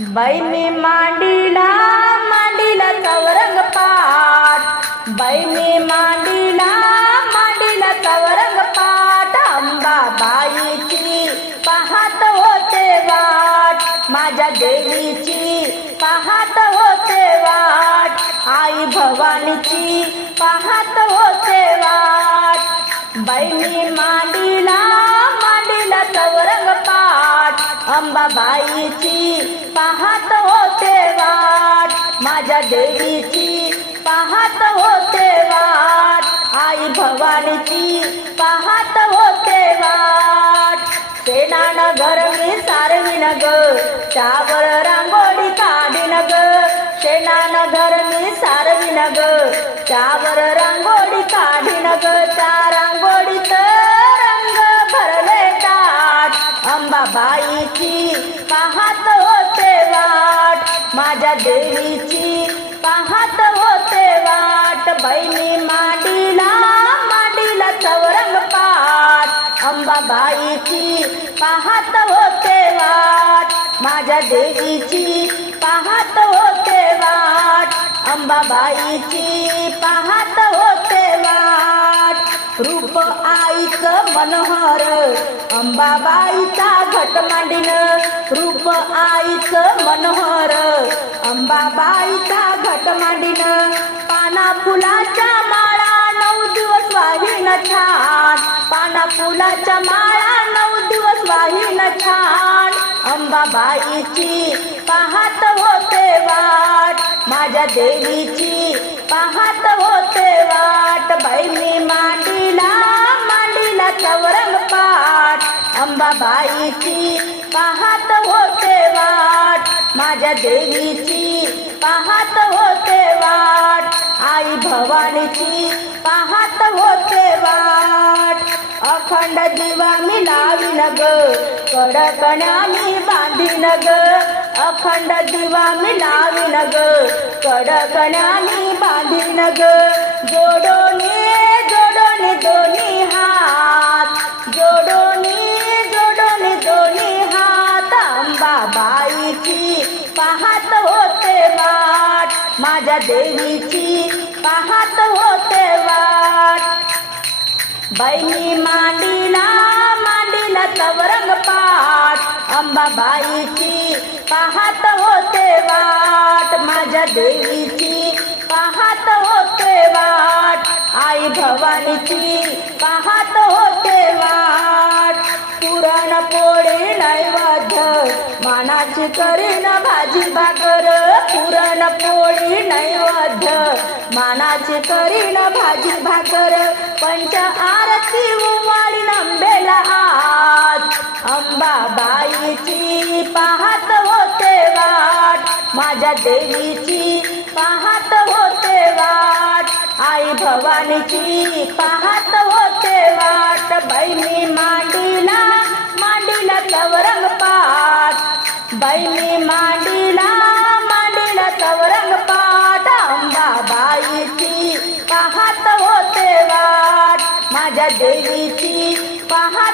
बाई मी मांडीला मांडीला चौरंग पाठ. बाई मी मांडीला मांडीला चौरंग पाट अंबा बाईची पाहत होते वाट. माझ्या देवीची पाहत होते वाट. आई भवानीची पाहत होते वाट. बाई मी अंबाबाईची पाहत होते वाट. माझ्या देवीची पाहत होते वाट. आई भवानीची पाहत होते वाट. सेनानगर मी सारवीन ग त्यावर रांगोळी काढीन ग. सेनानगर मी सारवीन ग त्यावर रांगोळी काढीन ग. चार अंबाबाईची पाहत होते वाट. माझ्या देवीची पाहत होते वाट. बहिणी माडीला मांडीला चवरंग अंबा अंबाबाईची पाहत होते वाट. माझ्या देवीची पाहत होते वाट. अंबाबाईची पाहत होते रूप आईचं मनोहर अंबाबाईचा घट मांडीन. रूप आईचं मनोहर अंबाबाईचा घट मांडीन. पाना फुलाच्या माळा नऊ दिवस वाहीन छान. पाना फुलाच्या माळा नऊ दिवस वाहीन छान. अंबाबाईची पाहत होते वाट माझ्या देवीची पाहत होते वाट. बाई मी मान अंबाबाईची पाहत होते वाट. माझ्या देवीची पाहत होते वाट. आई भवानीची पाहत होते वाट. अखंड दिवा मी लावीन ग. कडकण्या बांधीन ग. अखंड दिवा मी लावीन ग. कडकण्या बांधीन ग. बाईची पाहत होते वाट. माझ्या देवीची पाहत होते वाट. बाई मांडीला मांडीला तवरंग पाठ. अंबाबाईची पाहत होते वाट. माझ्या देवीची पाहत होते वाट. आई भवानीची पाहत होते वाट. पुरण पोळी नाही मानाची करीन भाजी भाकर पुरण पोळी नैवेद्य. मानाची करीन भाजी भाकर पंच आरती उमाळी नंबेला आज अंबाबाईची पाहत होते वाट माझ्या देवीची पाहत होते वाट. आई भवानीची पाहत होते वाट बाई मी पाट बाई मी मांडीला मांडीला चवरंग पाट अंबाबाईची पाहत होते वाट. माझ्या देवीची पाहत